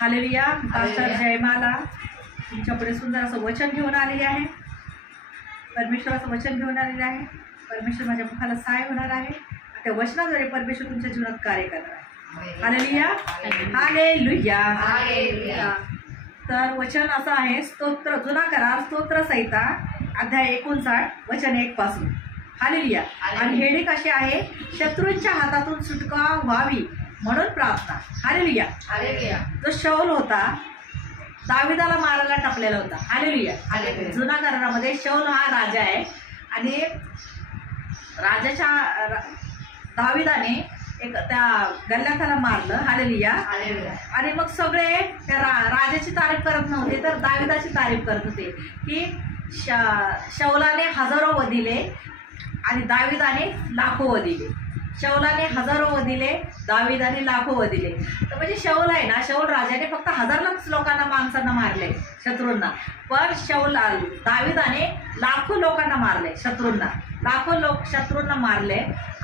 Hallelujah. Pastor Jaymala तुमच्यापुढे सुंदर असं वचन घेऊन आलेले आहे. परमेश्वराचं वचन घेऊन आलेले आहे. परमेश्वर माझ्या मुखाला सहाय्य होणार आहे. त्या वचनाद्वारे परमेश्वर तुमच्या जीवनात कार्य करणार आहे. Hallelujah hallelujah hallelujah. तर वचन असं आहे, स्तोत्र जुना करार स्तोत्र संहिता अध्याय 59 वचन 1 पासून. हालेलुया. आणि हेडिंग अशी आहे, शत्रूंच्या हातातून सुटका व्हावी म्हणून प्रार्थना. Hallelujah hallelujah. जो शौल होता दाविदाला मारायला टाकलेला होता. हालेलुया. जुना करारामध्ये शौल हा राजा आहे आणि राजाच्या दाविदाने एक त्या गल्ल्याथाला मारलं. हालेलुया. आणि मग सगळे त्या राजाची तारीफ करत नव्हते तर दाविदाची तारीफ करत होते की शौलाने हजारो वधिले आणि दाविदाने लाखो वधिले. शौलाने हजारो वधिले, दाविदाने लाखो वधिले. तर म्हणजे शौल आहे ना, शौल राजाने फक्त हजारच लोकांना माणसांना मारले शत्रूंना, पण दाविदाने लाखो लोकांना मारले शत्रूंना. लाखो लोक शत्रूंना मारले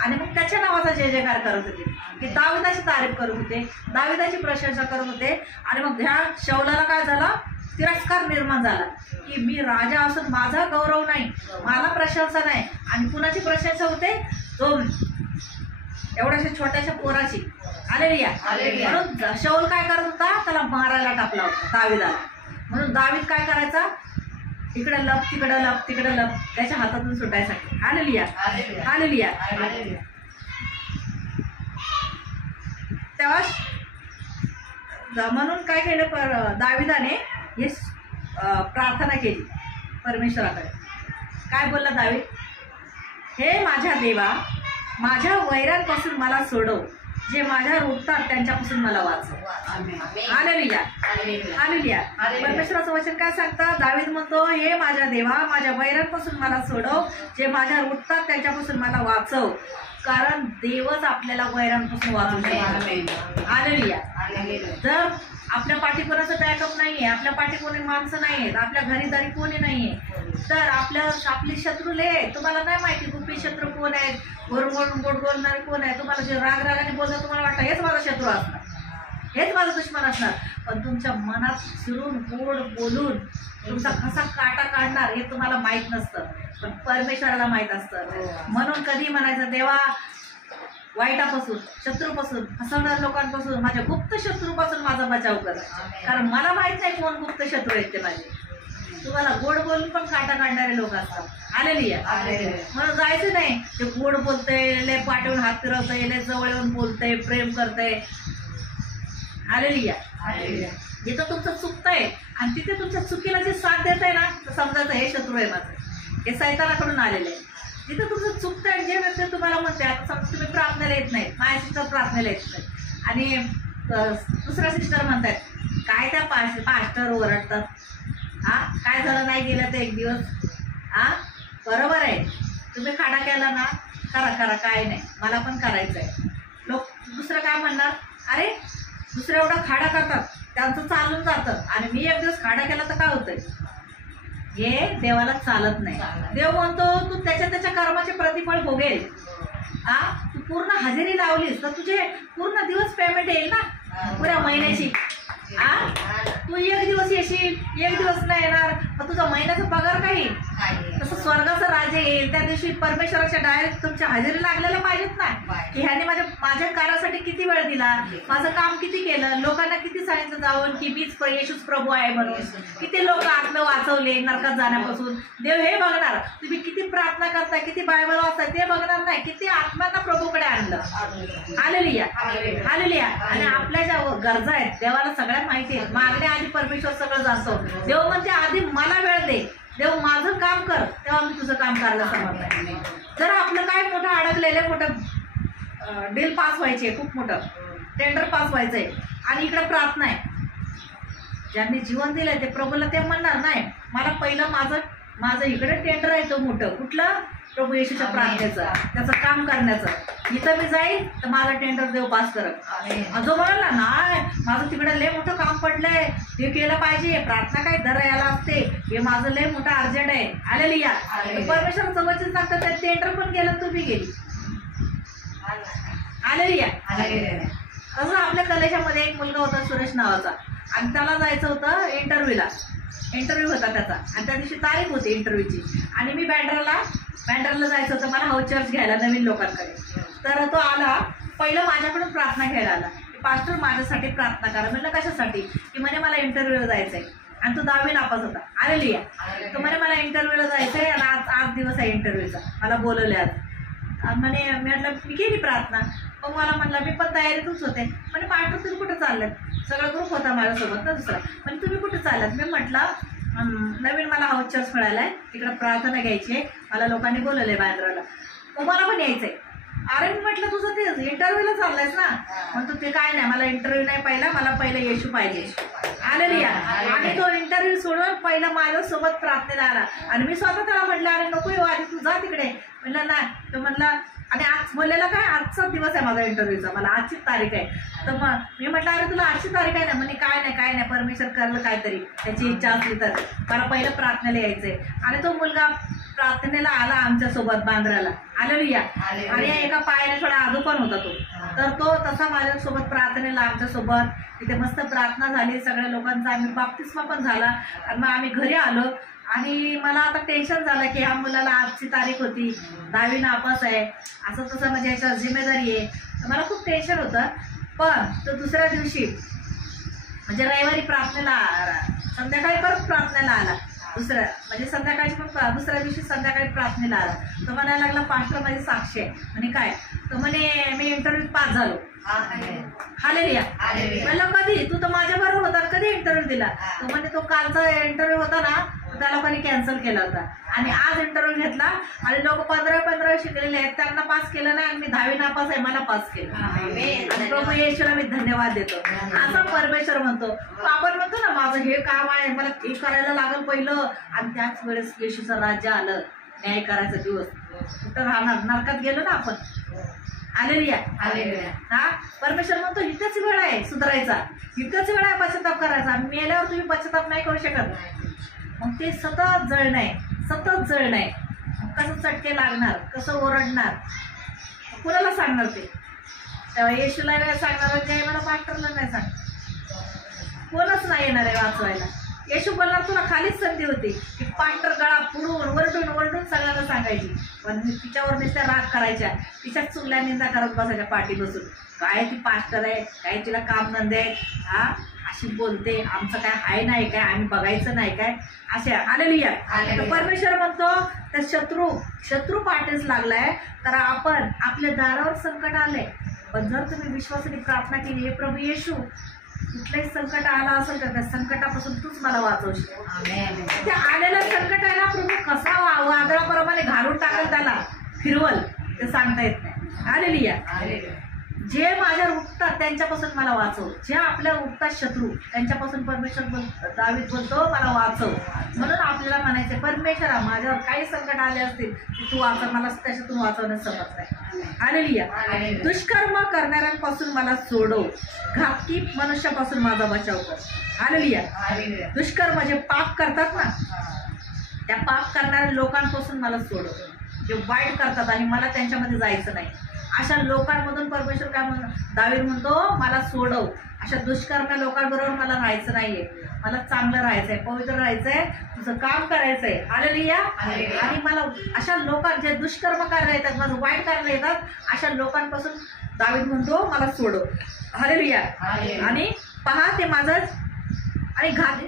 आणि मग त्याच्या नावाचा जय जयकार करत होते की दाविदाची तारीफ करत होते, दाविदाची प्रशंसा करत होते. आणि मग ह्या शौलाला काय झालं, तिरस्कार निर्माण झाला की मी राजा असून माझा गौरव नाही, मला प्रशंसा नाही. आणि कुणाची प्रशंसा होते, जो एवढ्याशा छोट्याशा पोराची. हालेलुया. म्हणून शौल काय करत होता, त्याला मारायला टाकला होता दाविदाला. म्हणून दावीद काय करायचा, इकडे लप तिकडे लप तिकडे लप, त्याच्या हातातून सुटायसाठी. Hallelujah hallelujah. तेव्हा म्हणून काय केलं, दाविदाने हे प्रार्थना केली परमेश्वराकडे. काय बोलला दावीद, हे माझ्या देवा, माझ्या वैरांपासून मला सोडव, जे माझ्या रुपतात त्यांच्यापासून मला वाचव. Hallelujah hallelujah. परमेश्वराचं वचन काय सांगतं, दावीद म्हणतो, हे माझ्या देवा, माझ्या वैरांपासून मला सोडव, जे माझ्या रुपतात त्यांच्यापासून मला वाचव. कारण देवच आपल्याला वैरांपासून वाचवू शकतो. हालेलुया. जर आपल्या पाठी कोणाचं बॅकअप नाहीये, आपल्या पाठी कोणी माणसं नाहीयेत, आपल्या घरी दारी कोणी नाहीये, तर आपली शत्रू लय. तुम्हाला नाही माहिती गुप्पी शत्रू कोण आहेत, गोड बोलणारे कोण आहे. तुम्हाला जे रागाने बोलतात तुम्हाला वाटतं हेच माझा शत्रू असणार, हेच माझा दुश्मन असणार. पण तुमच्या मनात शिरून गोड बोलून तुमचा कसा काटा काढणार हे तुम्हाला माहीत नसतं, पण परमेश्वराला माहीत असतं. म्हणून कधी म्हणायचं, देवा वाईटापासून, शत्रूपासून, फसवणाऱ्या लोकांपासून, माझ्या गुप्त शत्रूपासून माझा बचाव कर. कारण मला माहित नाही कोण गुप्त शत्रू आहेत ते माझे. तुम्हाला गोड बोलून पण काटा काढणारे लोक असतात. हालेलुया. म्हणून जायचं नाही, ते गोड बोलतंय, लय पाठवून हात फिरवतंय, लय जवळ येऊन बोलतंय, प्रेम करतंय. हालेलुया. जिथं तुमचं चुकतंय आणि तिथे तुमच्या चुकीला जे साथ देत आहे ना, तर समजायचं हे शत्रू आहे माझं, हे सैतानाकडून आलेलं आहे. जिथं तुमचं चुकतंय, जे व्यक्ती तुम्हाला म्हणते, आता समजा तुम्ही प्रार्थनेला येत नाही, माझ्या सिस्टर प्रार्थनेला येत नाही आणि दुसऱ्या सिस्टर म्हणतायत, काय त्या पास्टर ओरडतात, काय झालं नाही गेलं तर एक दिवस. बरोबर आहे, तुम्ही खाडा केला ना, करा काय नाही, मला पण करायचं आहे. लोक दुसरं काय म्हणणार, अरे दुसरं एवढा खाडा करतात, त्यांचं चालून जातं आणि मी एक दिवस खाडा केला तर काय होतंय. हे देवाला चालत नाही. देव म्हणतो तू त्याच्या कर्माचे प्रतिफळ भोगेल. तू पूर्ण हजेरी लावलीस तर तुझे पूर्ण दिवस पेमेंट येईल ना, पुऱ्या महिन्याची. तू एक दिवस येशील, एक दिवस नाही येणार, मग तुझा महिन्याचा पगार काही. तसं स्वर्गाचं राज्य येईल त्या दिवशी परमेश्वराच्या डायरेक्ट तुमच्या हजेरी लागलेल्या पाहिजेत ना, की ह्याने माझ्या कार्यासाठी किती वेळ दिला, माझं काम किती केलं, लोकांना किती सांगितलं जाऊन की मीच येशूच प्रभू आहे म्हणून, किती लोक आत्मा वाचवले नरकात जाण्यापासून. देव हे बघणार, तुम्ही किती प्रार्थना करताय, किती बायबल वाचताय ते बघणार नाही, किती आत्म्यांना प्रभूकडे आणलं. Hallelujah hallelujah. आणि आपल्या ज्या गरजा आहेत देवाला सगळ्यात माहिती आहे. मागण्या आधी परमेश्वर सगळं जाणतो. देव म्हणते आधी मला वेळ दे, देव माझं काम कर, तेव्हा मी तुझं काम करायला समर्थ आहे. जर आपलं काय मोठं अडकलेलं, मोठं बिल पास व्हायचे, खूप मोठं टेंडर पास व्हायचंय आणि इकडे प्रार्थना आहे, ज्यांनी जीवन दिलंय ते प्रभूला ते म्हणणार नाही, मला पहिलं माझं इकडे टेंडर आहे तो मोठं, कुठलं, प्रभू येशूच्या प्रार्थनेचं, त्याचं काम करण्याचं. इथं मी जाईल तर माझं टेंडर देव पास करत. जो म्हणाला नाही माझं तिकडे लय मोठं काम पडलंय, ते केलं पाहिजे, प्रार्थना काय दर यायला असते, हे माझं लय मोठं अर्जंट आहे. हालेलुया. परमेश्वराचं वचन सांगतं त्या टेंडर पण गेलं, तुम्ही गेली. हालेलुया. तसं आपल्या कलेशामध्ये एक मुलगा होता सुरेश नावाचा, आणि त्याला जायचं होतं इंटरव्ह्यूला. इंटरव्ह्यू होता त्याचा आणि त्या दिवशी तारीख होती इंटरव्ह्यूची. आणि मी बँड्राला जायचं होतं मला हाऊचर्स घ्यायला नवीन लोकांकडे. तर तो आला, पहिलं माझ्याकडून प्रार्थना घ्यायला आला की पास्टर माझ्यासाठी प्रार्थना करा. म्हणलं कशासाठी? की म्हणे मला इंटरव्ह्यूला जायचं आहे. आणि तो 10वी नापास होता. आलेली आहे. तो म्हणे मला इंटरव्ह्यूला जायचं आहे आणि आज दिवस आहे इंटरव्ह्यूचा, मला बोलवले आज. म्हणे मी म्हटलं मी केली प्रार्थना. मग मला म्हणलं मी पण तयारीतच होते. म्हणे पास्टर तुम्ही कुठं चालल्यात? सगळा ग्रुप होता माझ्यासोबत ना दुसरा. म्हणजे तुम्ही कुठं चालल्यात? मी म्हटलं नवीन मला हाऊचर्स मिळाला आहे, तिकडं प्रार्थना घ्यायची आहे, मला लोकांनी बोलवलं आहे बँड्राला, मग मला पण यायचं आहे. अरे मी म्हटलं तुझं ते इंटरव्ह्यूला चाललायस ना? म्हणतो ते काय नाही, मला इंटरव्ह्यू नाही पाहिला, मला पहिलं येशू पाहिजे. आलेली आहे. आणि तो इंटरव्ह्यू सोडून पहिला माझ्यासोबत प्रार्थनेला आला. आणि मी स्वतः त्याला म्हटलं अरे नको येऊ आधी, तू जा तिकडे. म्हणलं नाही. तो म्हणला आणि आज बोललेला काय आजचा दिवस आहे माझा इंटरव्ह्यूचा, मला आजचीच तारीख आहे. तर मग मी म्हटलं अरे तुला आजची तारीख आहे ना? म्हणे काय नाही परमेश्वर करलं काहीतरी, त्याची इच्छा असली तर, मला पहिलं प्रार्थनेला यायचंय. आणि तो मुलगा प्रार्थनेला आला आमच्यासोबत बांद्राला. आलेली आहे. आणि एका पायाने थोडा आजू पण होता तो. तर तो तसा माझ्यासोबत प्रार्थनेला आमच्यासोबत तिथे मस्त प्रार्थना झाली. सगळ्या लोकांचा आम्ही बाप्तिस्मा पण झाला. आणि मग आम्ही घरी आलो. आणि मला आता टेन्शन झालं की ह्या मुलाला आजची तारीख होती, 10वी नापास आहे, असं तसं म्हणजे याच्यावर जिम्मेदारी आहे. तर मला खूप टेन्शन होतं. पण तो दुसऱ्या दिवशी म्हणजे रविवारी प्रार्थनेला संध्याकाळी परत प्रार्थनेला आला. म्हणजे संध्याकाळची पण दुसऱ्या दिवशी संध्याकाळी प्रार्थनेला आला. तो म्हणायला लागला पास्टर माझी साक्षी आहे. म्हणे काय? तर म्हणे मी इंटरव्ह्यू पास झालो. हालेलुया. म्हणलं कधी? तू तर माझ्या बरोबर होता, कधी इंटरव्ह्यू दिला? तो म्हणे तो कालचा इंटरव्ह्यू होता ना, त्या लोकांनी कॅन्सल केला होता आणि आज इंटरव्ह्यू घेतला. आणि लोक 15 शिकलेले आहेत, त्यांना पास केलं नाही आणि मी 10वी नापास आहे, मला पास केलं. आणि प्रभू येशूला मी धन्यवाद देतो. असा परमेश्वर म्हणतो. आपण म्हणतो ना माझं हे काम आहे, मला हे करायला लागल पहिलं. आणि त्याच वेळेस येशूचं राज्य आलं, न्याय करायचा दिवस. कुठं राहणार? नरकात गेलो ना आपण. हालेलुया. हा परमेश्वर म्हणतो इतकच वेळ आहे सुधारायचा, इतकच वेळ आहे पश्चाताप करायचा. मेल्यावर तुम्ही पश्चाताप नाही करू शकत. मग ते सतत जळणं आहे. कसं चटके लागणार, कसं ओरडणार, कुणाला सांगणार ते? तेव्हा येशूला नाही सांगणार, जय मला पास्टरला नाही सांगणार, कोणच नाही येणार आहे वाचवायला. येशू बोलणार तुला खालीच संधी होती की पास्टर गळा पुढून वरडून सगळ्यांना सांगायची. पण तिच्यावर नुसत्या राग करायच्या, तिच्याच चुगल्या निंदा करत बसायच्या पाठी बसून. काय ती पास्टर आहे, काय तिला काम धंदे आहेत, हा अशी बोलते, आमचं काय हाय नाही काय, आम्ही बघायचं नाही काय, अशा. हालेलुया. परमेश्वर म्हणतो तर शत्रू पाठीस लागलाय. तर आपण आपल्या दारावर संकट आलंय, पण जर तुम्ही विश्वासाने प्रार्थना केली, हे प्रभू येशू कुठलंही संकट आला असेल तर त्या संकटापासून तूच मला वाचवशील. त्या आलेलं संकट आहे ना प्रभू कसा वादळाप्रमाणे घालून टाकेल, त्याला फिरवल, ते सांगता येत नाही. हालेलुया. जे माझ्यावर उठतात त्यांच्यापासून मला वाचव, जे आपल्या उठतात शत्रू त्यांच्यापासून परमेश्वर दावीद बोलतो मला वाचव. म्हणून आपल्याला म्हणायचं परमेश्वरा माझ्यावर काही संकट आले असतील की तू वाचव, मला त्याच्यातून वाचवण्यास समजत नाही. हालेलुया. दुष्कर्म करणाऱ्यांपासून मला सोडव, घातकी मनुष्यापासून माझा बचाव कर. हालेलुया. दुष्कर्म जे पाप करतात ना, त्या पाप करणाऱ्या लोकांपासून मला सोडव, जे वाईट करतात आणि मला त्यांच्यामध्ये जायचं नाही. अशा लोकांमधून परमेश्वर काय दावीद म्हणतो मला सोडव. अशा दुष्कर्म्या लोकांबरोबर मला राहायचं नाहीये, मला चांगलं राहायचंय, पवित्र राहायचंय, तुझं काम करायचंय. हालेलुया. आणि मला अशा लोकां जे दुष्कर्म करायला येतात, माझं वाईट करायला येतात, अशा लोकांपासून दावीद म्हणतो मला सोडव. हालेलुया. आणि पहा ते माझं आणि घात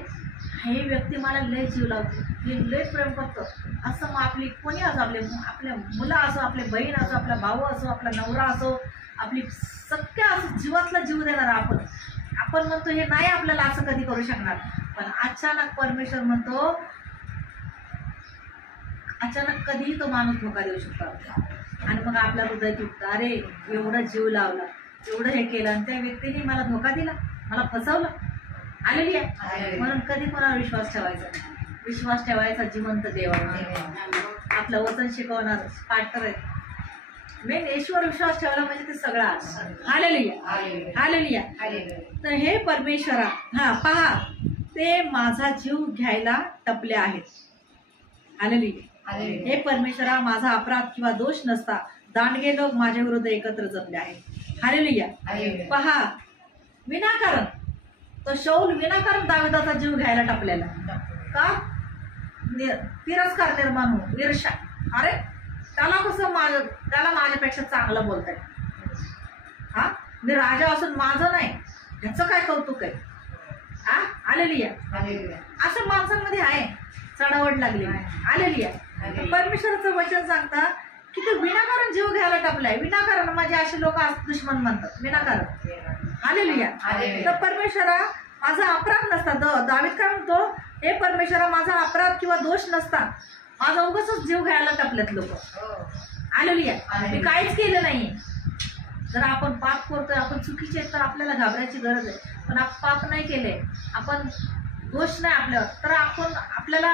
हे व्यक्ती मला लय जीव लावते, हे लय प्रेम करतं. असं मग आपली कोणी असो, आपल्या मुलं असो, आपले बहीण असो, आपला भाऊ असो, आपला नवरा असो, आपली सख्या असो, जीवातला जीव देणार आपण म्हणतो हे नाही आपल्याला असं कधी करू शकणार. पण अचानक परमेश्वर म्हणतो अचानक कधीही तो माणूस धोका देऊ शकतो. आणि मग आपल्या हृदय तुटतं, अरे एवढं जीव लावला, एवढं हे केलं आणि त्या व्यक्तीने मला धोका दिला, मला फसवलं. आलेली आहे. म्हणून कधी कोणावर विश्वास ठेवायचा, विश्वास ठेवायचा जिवंत देवावर. आपलं वचन शिकवणार पास्टर आहे. मेन येशूवर विश्वास ठेवला म्हणजे ते सगळं आलं. हालेलुया. हालेलुया. तर हे परमेश्वरा हा पहा ते माझा जीव घ्यायला टपले आहेत. हालेलुया. हे परमेश्वरा माझा अपराध किंवा दोष नसता दांडगे लोक माझ्या विरुद्ध एकत्र जमले आहेत. हालेलुया. पहा विनाकारण तो शौल विनाकारण दाविदाचा जीव घ्यायला टाकलेला का? तिरस्कार निर्माण हो, ईर्ष्या. अरे त्याला कसं त्याला माझ्यापेक्षा चांगलं बोलताय, हा मी राजा असून माझं नाही, ह्याचं काय कौतुक आहे? हा आलेलिया. असं माणसांमध्ये आहे, चढावट लागली. आलेलिया. परमेश्वराचं वचन सांगता की ते विनाकारण जीव घ्यायला टाकलाय. विनाकारण माझे असे लोक दुश्मन म्हणतात, विनाकारण. आलेलिया. तर परमेश्वरा माझा अपराध नसता. दावीद काय म्हणतो, हे परमेश्वरा माझा अपराध किंवा दोष नसता, माझा उगाचच जीव घ्यायला टाकलेत लोक. आलेलिया. मी काहीच केलं नाही. जर आपण पाप करतोय, आपण चुकीचे तर आपल्याला घाबरायची गरज आहे. पण आपण पाप नाही केले, आपण दोष नाही आपल्यावर, तर आपल्याला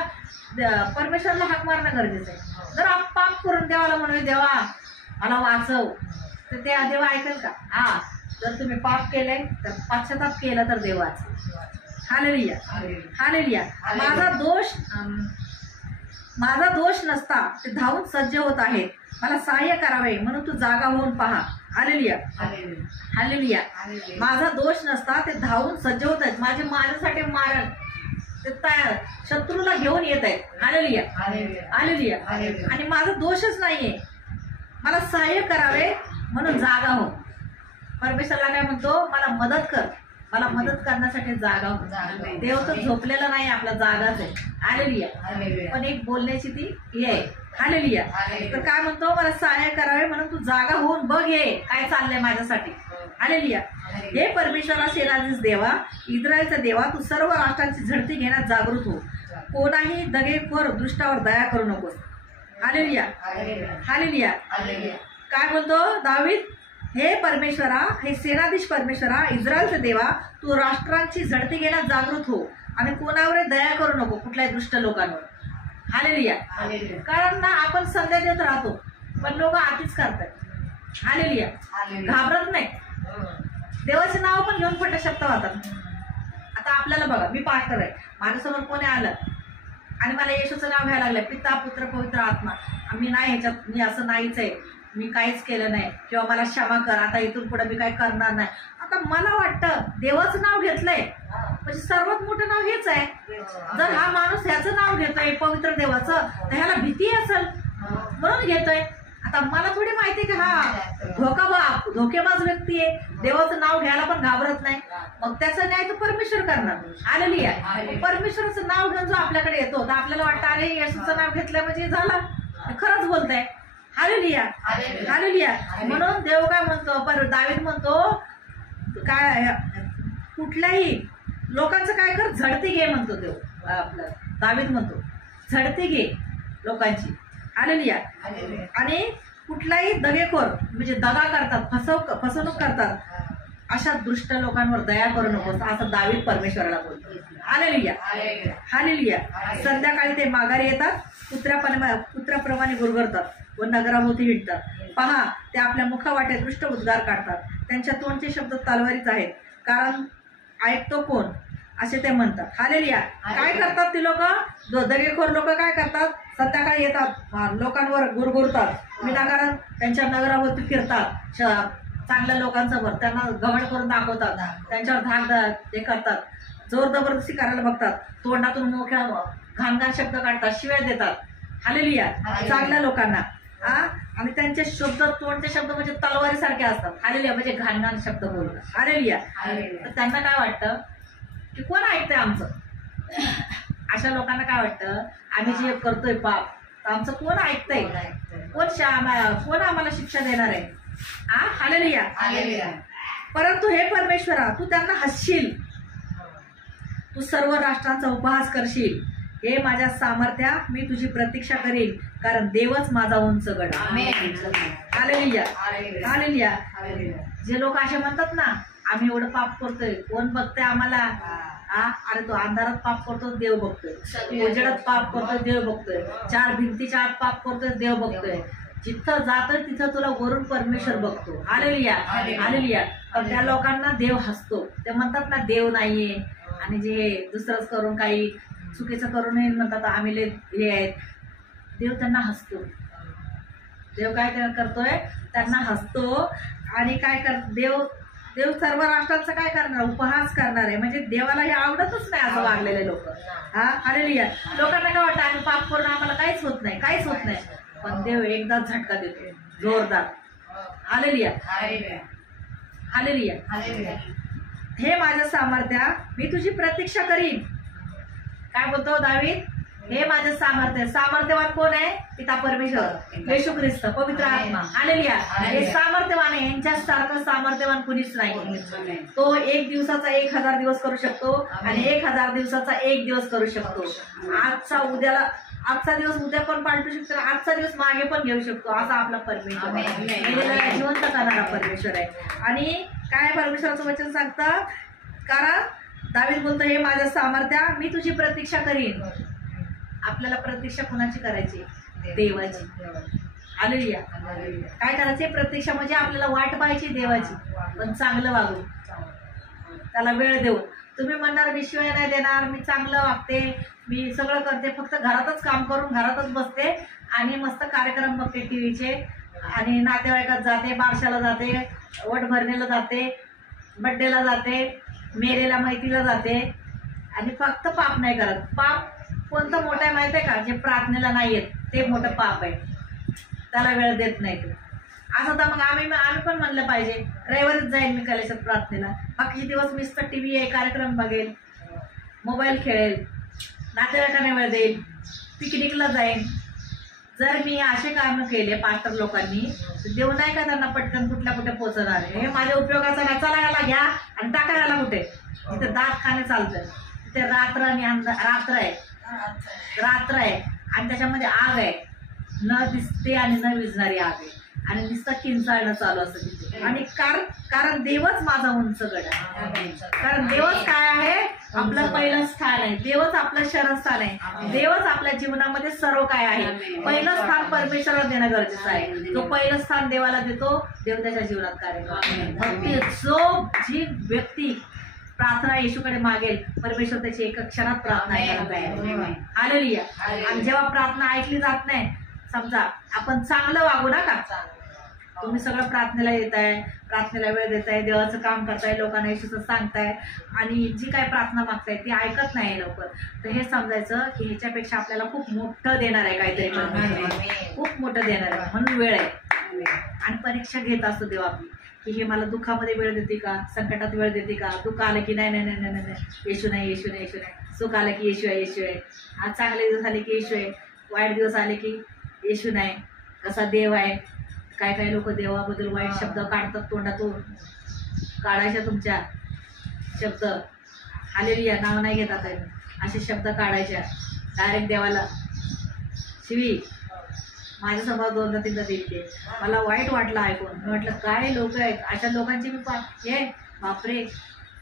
परमेश्वरला हाक मारणं गरजेचं आहे. जर आपण पाप करून देवाला म्हणून देवा मला वाचव, तर ते देवा ऐकेल का? हा जर तुम्ही पाप केले तर पश्चाताप केला तर देव वाचेल. हालेलुया. हालेलुया. माझा दोष नसता ते धावून सज्ज होत आहेत, मला सहाय्य करावे म्हणून तू जागा होऊन पहा. हालेलुया. हालेलुया. माझा दोष नसता ते धावून सज्ज होत आहेत, माझ्यासाठी मारण ते तयार शत्रूला घेऊन येत आहेत. हालेलुया. हालेलुया. आणि माझा दोषच नाहीये, मला सहाय्य करावे म्हणून जागा हो. परमेश्वरला काय म्हणतो, मला मदत कर, मला मदत करण्यासाठी जागा हो. देव तर झोपलेला नाही, आपला जागाच आहे. हालेलुया. पण एक बोलण्याची ती हे आहे. हालेलुया. तर काय म्हणतो, मला सहाय्य करावे म्हणून तू जागा होऊन बघ हे काय चाललंय माझ्यासाठी. हालेलुया. हे परमेश्वरा सेनाधीश देवा, इस्रायलचा देवा, तू सर्व राष्ट्रांची झडती घेण्यात जागृत हो, कोणाही दगेखोर दृष्टावर दया करू नकोस. हालेलुया. हालेलुया. काय बोलतो दावीद, हे परमेश्वरा, हे सेनाधीश परमेश्वरा, इस्रायलचा देवा, तू राष्ट्रांची झडती घेण्यात जागृत हो आणि कोणावर दया करू नको, कुठल्याही दुष्ट लोकांवर. हालेलुया. कारण ना आपण संध्या देत राहतो, पण लोक आतीच करतात. हालेलुया. घाबरत नाही, देवाचे नाव पण घेऊन पट शब्द होतात. आता आपल्याला बघा, मी पास्टर आहे, माझ्यासमोर कोणी आलं आणि मला येशूचं नाव घ्यायला लागलं, पिता पुत्र पवित्र आत्मा, मी नाही ह्याच्यात, मी असं नाहीच आहे, मी काहीच केलं नाही, किंवा मला क्षमा कर, आता इथून पुढे मी काही करणार नाही. आता मला वाटतं देवाचं नाव घेतलंय म्हणजे सर्वात मोठं नाव हेच आहे. जर हा माणूस ह्याचं नाव घेतोय पवित्र देवाचं, तर ह्याला भीती असेल म्हणून घेतोय. आता मला थोडी माहिती की हा धोकेबाज व्यक्ती आहे, देवाचं नाव घ्यायला पण घाबरत नाही, मग त्याचा न्याय तर परमेश्वर करणार. आलेली आहे. परमेश्वराचं नाव घेऊन जो आपल्याकडे येतो, तर आपल्याला वाटतं अरे येशूचं नाव घेतलं म्हणजे झालं, खरंच बोलताय. हालेलुया. हालेलुया. म्हणून देव काय म्हणतो, दावीद म्हणतो काय, कुठल्याही लोकांचं काय कर, झडती घे म्हणतो देव. आपलं दावीद म्हणतो झडती घे लोकांची. हालेलुया. आणि कुठलाही दगेखोर म्हणजे दगा करतात, फसवणूक करतात, अशा दुष्ट लोकांवर दया करू नकोस, असं दावीद परमेश्वराला बोलतो. हालेलुया. हालेलुया. संध्याकाळी ते माघारी येतात, पुत्राप्रमाणे गुरगुरतात व नगराभोवती हिंडतात. पहा, ते आपल्या मुखावाटे दृष्ट उद्गार काढतात, त्यांच्या तोंडचे शब्द तलवारीच आहेत, कारण ऐकतो कोण असे ते म्हणतात. हालेलुया. काय करतात ती लोक, दगेखोर लोक काय करतात, संध्याकाळी येतात, लोकांवर गुरगुरतात, विनाकारण त्यांच्या नगराभोवती फिरतात, चांगल्या लोकांसमोर त्यांना घमंड करून दाखवतात, त्यांच्यावर धाक ते करतात, जोर जबरदस्ती करायला बघतात, तोंडातून मोठ्या घाणघाण शब्द काढतात, शिव्या देतात. हालेलुया. चांगल्या लोकांना आणि त्यांचे शब्द, तोंडचे शब्द म्हणजे तलवारीसारखे असतात. हालेलुया. म्हणजे घाणघाण शब्द बोलतात. हालेलुया. तर त्यांना काय वाटतं की कोण ऐकतंय आमचं, अशा लोकांना काय वाटतं, आम्ही जे करतोय पाप, आमचं कोण ऐकतंय, कोण आम्हाला शिक्षा देणार आहे. हालेलुया. परंतु हे परमेश्वरा, तू त्यांना हसशील, तू सर्व राष्ट्रांचा उपहास करशील. हे माझ्या सामर्थ्या, मी तुझी प्रतीक्षा करीन, कारण देवच माझा उंच गड. हालेलुया. हालेलुया. जे लोक असे म्हणतात ना, आम्ही एवढं पाप करतोय, कोण बघतोय आम्हाला, अरे तो अंधारात पाप करतो देव बघतोय, उजेडात पाप करतोय देव बघतोय, चार भिंतीच्या आत पाप करतोय देव बघतोय, जिथं जातोय तिथं तुला वरून परमेश्वर बघतो. हालेलुया. हालेलुया. पण त्या लोकांना देव हसतो, ते म्हणतात ना देव नाहीये, आणि जे दुसरंच करून काही चुकीचं करून म्हणतात आम्ही हे आहेत, देव त्यांना हसतो. देव काय करतोय, त्यांना हसतो. आणि काय देव देव सर्व राष्ट्रांचं काय करणार, उपहास करणार आहे. म्हणजे देवाला हे आवडतच नाही असं वागलेले लोक. हा हालेलुया. लोकांना काय वाटतं आम्ही पाप करून आम्हाला काहीच होत नाही, काहीच होत नाही. पण देव एकदाच झटका देतो जोरदार. Hallelujah hallelujah. हे माझं सामर्थ्य, मी तुझी प्रतीक्षा करीन. काय बोलतो दावीद? हे माझं सामर्थ्य. सामर्थ्यवान कोण आहे? पिता परमेश्वर, येशू ख्रिस्त, पवित्र आत्मा. हालेलुया. हे सामर्थ्यवान आहे. यांच्यासारखं सामर्थ्यवान कुणीच नाही. तो 1 दिवसाचा 1000 दिवस करू शकतो आणि 1000 दिवसाचा 1 दिवस करू शकतो. आजचा दिवस उद्या पण पालटू शकतो, आजचा दिवस मागे पण घेऊ शकतो. असा आपला परमेश्वर आहे, जिवंत करणारा परमेश्वर आहे. आणि काय परमेश्वराचं वचन सांगतं? कारण दावीद बोलतो हे माझं सामर्थ्य, मी तुझी प्रतीक्षा करीन. आपल्याला प्रतीक्षा कुणाची करायची? देवाची. हालेलुया. काय करायचे? प्रतीक्षा म्हणजे आपल्याला वाट पाहायची देवाची, पण चांगलं वागून, त्याला वेळ देऊन. तुम्ही म्हणणार मी शिवाय नाही देणार, मी चांगलं वागते, मी सगळं करते, फक्त घरातच काम करून घरातच बसते आणि मस्त कार्यक्रम बघते टीव्हीचे आणि नातेवाईकात जाते, बारशाला जाते, वटभरणीला जाते, बड्डेला जाते, मेरेला मैतीला जाते आणि फक्त पाप नाही करत. पाप कोणतं मोठं आहे माहिती आहे का? जे प्रार्थनेला नाही येत ते मोठं पाप आहे, त्याला वेळ देत नाही तो. असं तर मग आम्ही पण म्हणलं पाहिजे रविवारीच जाईल मी कलेशात प्रार्थनेला, बाकीचे दिवस मीच तर टीव्ही आहे, कार्यक्रम बघेल, मोबाईल खेळेल, नातेवाईकांना वेळ देईल, पिकनिकला जाईन. जर मी असे कामं केले पास्टर लोकांनी, देव नाही का त्यांना पटकन कुठल्या कुठे पोहोचणार? हे माझ्या उपयोगाचा नाही, चला याला घ्या आणि टाका याला कुठे. तिथे दात खाणे चालतं, तिथे रात्र आणि रात्र आहे आणि त्याच्यामध्ये आग आहे, न दिसते आणि न विझणारी आग आहे आणि नुसतं किंचाळणं चालू असतं तिथे. आणि कारण देवच माझा उंच गड आहे. कारण देवच काय आहे? आपलं पहिलं स्थान आहे. देवच आपलं शरणस्थान आहे. देवच आपल्या जीवनामध्ये सर्व काय आहे. पहिलं स्थान परमेश्वराला देणं गरजेचं आहे. तो पहिलं स्थान देवाला देतो, देव त्याच्या जीवनात कार्य करतो. जी व्यक्ती प्रार्थना येशूकडे मागेल, परमेश्वर त्याची एका क्षणात प्रार्थना करत आहे. हालेलुया. आणि जेव्हा प्रार्थना ऐकली जात नाही, समजा आपण चांगलं वागू नका. तुम्ही सगळं प्रार्थनेला येताय, प्रार्थनेला वेळ देताय, देवाचं काम करताय, लोकांना येशूचं सांगताय आणि जी काय प्रार्थना मागताय ती ऐकत नाही लवकर, तर हे समजायचं की ह्याच्यापेक्षा आपल्याला खूप मोठं देणार आहे काहीतरी, खूप मोठं देणार आहे. म्हणून वेळ आहे आणि परीक्षा घेत असतो देव आपली की हे मला दुःखामध्ये वेळ देते का, संकटात वेळ देते का. दुःख आलं की नाही नाही नाही नाही येशू नाही, येशू नाही, येशू नाही. सुख आलं की येशू आहे, येशू आहे. आज चांगले दिवस आले की येशू आहे, वाईट दिवस आले की येशू नाही. कसा देव आहे. काय काय लोक देवाबद्दल वाईट शब्द काढतात तोंडातून, काढायच्या तुमच्या शब्द. हालेलुया. नाव नाही घेत आता, असे शब्द काढायच्या डायरेक्ट देवाला. शिवी माझ्यासमोर 2-3दा दिली ते, मला वाईट वाटलं ऐकून. मी म्हटलं काय लोक आहेत, अशा लोकांची मी बापरे.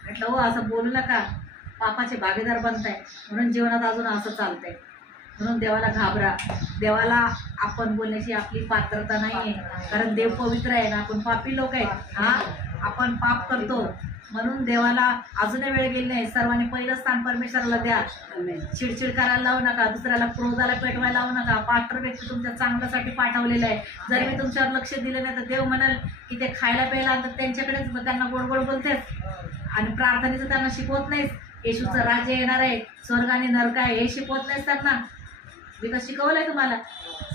म्हटलं हो असं बोलू नका, पापाचे भागीदार बनताय. म्हणून जीवनात अजून असं चालतंय. म्हणून देवाला घाबरा. देवाला आपण बोलण्याची आपली पात्रता नाही आहे, कारण देव पवित्र आहे ना, आपण पापी लोक आहेत. हा, आपण पाप करतो म्हणून देवाला अजूनही वेळ गेली नाही. सर्वांनी पहिलं स्थान परमेश्वराला द्या. चिडचिड करायला लावू नका, दुसऱ्याला क्रोधाला पेटवायला लावू नका. पास्टर व्यक्ती तुमच्या चांगल्यासाठी पाठवलेलं आहे. जर मी तुमच्यावर लक्ष दिलं नाही तर देव म्हणाल की ते खायला प्यायला आणतात त्यांच्याकडेच, त्यांना गोड गोड बोलतेच आणि प्रार्थनेचं त्यांना शिकवत नाहीस. येशूचं राज्य येणार आहे, स्वर्ग आणि नरक आहे हे शिकवत नाहीस त्यांना. मी तर शिकवलंय तुम्हाला,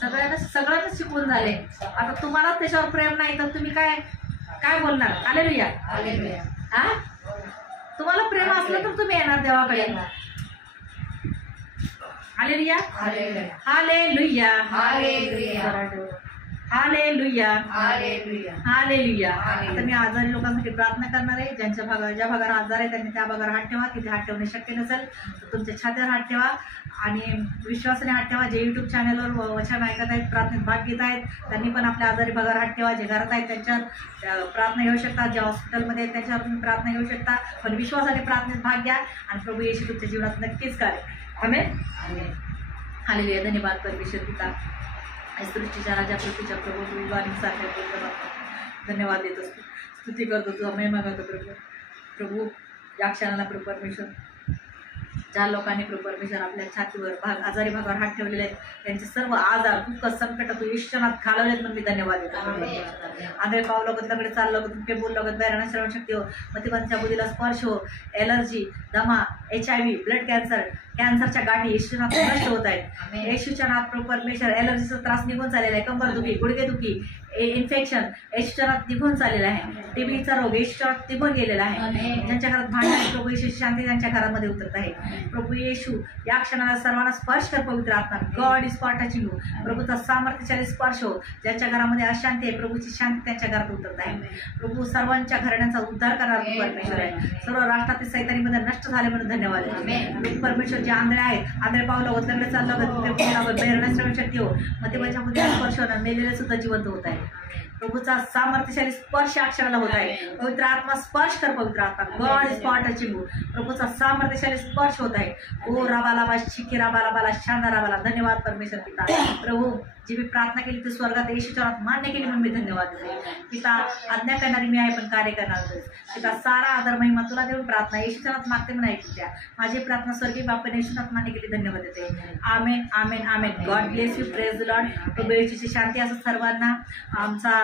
सगळ्यांना शिकवून झाले. आता तुम्हाला त्याच्यावर प्रेम नाही तर तुम्ही काय बोलणार. हालेलुया. हा, तुम्हाला प्रेम असलं तर तुम्ही येणार देवाकडे. हालेलुया. हालेलुया. हालेलुया. हालेलुया. आता मी आजारी लोकांसाठी प्रार्थना करणार आहे. ज्या भागावर आजार आहे त्यांनी त्या भागावर हात ठेवा. तिथे हात ठेवणे शक्य नसेल तर तुमच्या छात्यावर हात ठेवा आणि विश्वासाने हात ठेवा. जे YouTube चॅनलवर वचन ऐकत आहेत, प्रार्थनेत भाग घेत आहेत, त्यांनी पण आपल्या आजारी भागावर हात ठेवा. जे घरात आहेत त्यांच्यावर प्रार्थना घेऊ शकता, जे हॉस्पिटलमध्ये आहेत त्यांच्यावर तुम्ही प्रार्थना घेऊ शकता. पण विश्वासाने प्रार्थनेत भाग घ्या आणि प्रभू येशू तुमच्या जीवनात नक्कीच कार्य. आमेन. हालेलुया. धन्यवाद परमेश्वर पिता, सृष्टीच्या राजा, पृथ्वीच्या प्रभू, सारख्या धन्यवाद देत असतो, स्तुती करतो, तुझा महिमा करतो प्रभू. या क्षणाला प्रभू परमेश्वर ज्या लोकांनी प्रभू परमेश्वर आपल्या छातीवर आजारी भागावर हात ठेवलेले आहेत त्यांचे सर्व आजार दुःख संकट तू ईश्वरात घालवलेत म्हणून मी धन्यवाद देतो। आंधळे पावलं लगडे चाललं तुमचे बोललं बैराणा श्रवण शक्ती हो, मतिमंदच्या बुद्धीला स्पर्श हो, एलर्जी, दमा, HIV, ब्लड कॅन्सरच्या गाठी येशूच्या नावात नष्ट होत आहेत। येशूच्या नावात प्रभू परमेश्वर एलर्जीचा त्रास निघून चाललेला आहे, कंबर दुखी, गुडघे दुखी, इन्फेक्शन येशूच्या नावात निघून चाललेला आहे, टीबीचा रोग येशूच्या नावात निघून गेलेला आहे। ज्यांच्या घरात भांडण प्रभू येशूची शांती त्यांच्या घरामध्ये उतरत आहे। प्रभू येशू या क्षणाला सर्वांना स्पर्श कर पवित्र आत्मा, गॉड इज टचिंग यू, प्रभूचा सामर्थ्यशाली स्पर्श हो। ज्यांच्या घरामध्ये अशांती आहे प्रभूची शांती त्यांच्या घरात उतरत आहे। प्रभू सर्वांच्या घराण्यांचा उद्धार करणार परमेश्वर आहे। सर्व राष्ट्रातील सैतानीमध्ये नष्ट झाले म्हणून धन्यवाद प्रभू परमेश्वर। जे आंधळे आहेत आंधळे पावलं ओतल्याकडे चाललं बैरण्यास शक्ती हो, मध्यमाच्या बुद्धीला स्पर्श होणार, मेलेले सुद्धा जिवंत होत आहे। प्रभूचा सामर्थ्यशाली स्पर्श अक्षराला होत आहे। पवित्र आत्मा स्पर्श कर पवित्र आत्मा, गॉड इज टचिंग यू, प्रभूचा सामर्थ्यशाली स्पर्श होत आहे। ओ राबालाबा शिकी राबालाबाला शांदा राबाला धन्यवाद परमेश्वर पिता। प्रभू जी मी प्रार्थना केली ती स्वर्गात येशूच्या नावात मान्य केली म्हणून मी धन्यवाद देते पिता। आज्ञा करणारी मी आहे पण कार्य करणार पिता। सारा आदर महिमा तुला देऊन प्रार्थना येशूच्या नावात मागते म्हणून ऐकू द्या। माझी प्रार्थना स्वर्गीय बापाने येशूच्या नावात मान्य केली, धन्यवाद देते। Amen amen amen. God bless you, praise the Lord. प्रभू येशूची शांती असं सर्वांना। आमचा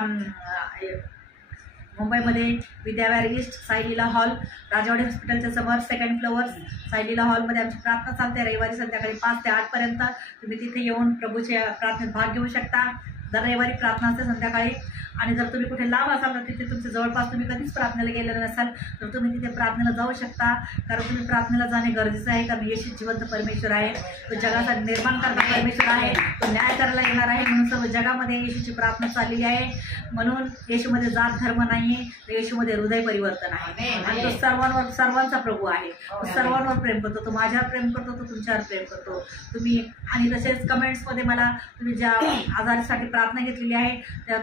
मुंबईमध्ये विद्याविहार ईस्ट साईलीला हॉल, राजवाडी हॉस्पिटलच्या समोर 2nd फ्लोअर साईलीला हॉलमध्ये आमची प्रार्थना चालते। रविवारी संध्याकाळी 5 ते 8 पर्यंत तुम्ही तिथे येऊन प्रभूच्या प्रार्थनेत भाग घेऊ शकता। दर रविवारी प्रार्थना असते संध्याकाळी। आणि जर तुम्ही कुठे लांब असाल तर तिथे तुमच्या जवळपास तुम्ही कधीच प्रार्थनेला गेलेलं नसाल तर तुम्ही तिथे प्रार्थनेला जाऊ शकता, कारण तुम्ही प्रार्थनेला जाणे गरजेचं आहे। कारण येशू जिवंत परमेश्वर आहे, तो जगाचा निर्माण करणारा परमेश्वर आहे, तो न्याय करायला येणार आहे। म्हणून सर्व जगामध्ये येशूची प्रार्थना चाललेली आहे। म्हणून येशूमध्ये जात धर्म नाही आहे, तर येशूमध्ये हृदय परिवर्तन आहे आणि तो सर्वांचा प्रभू आहे। तो सर्वांवर प्रेम करतो, तो माझ्यावर प्रेम करतो, तो तुमच्यावर प्रेम करतो। तुम्ही आणि तसेच कमेंट्समध्ये मला तुम्ही ज्या आजारासाठी प्रार्थना घेतलेली आहे त्या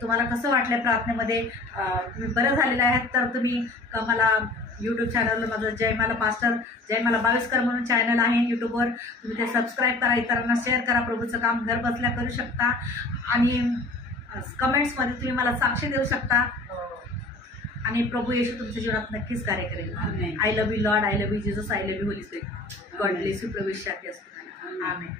तुम्हाला कसं वाटलं प्रार्थनेमध्ये, तुम्ही बरं झालेलं आहेत तर तुम्ही मला यूट्यूब चॅनलवर माझं जयमाला पास्टर जयमाला बाविस्कर म्हणून चॅनल आहे यूट्यूबवर, तुम्ही ते सबस्क्राईब करा, इतरांना शेअर करा। प्रभूचं काम घर बसल्या करू शकता आणि कमेंट्समध्ये तुम्ही मला साक्ष देऊ शकता आणि प्रभू येशू तुमच्या जीवनात नक्कीच कार्य करेल। I love you Lord, I love you Jesus, I love you holy spirit. God bless you. प्रभू शांती असतो। आमेन।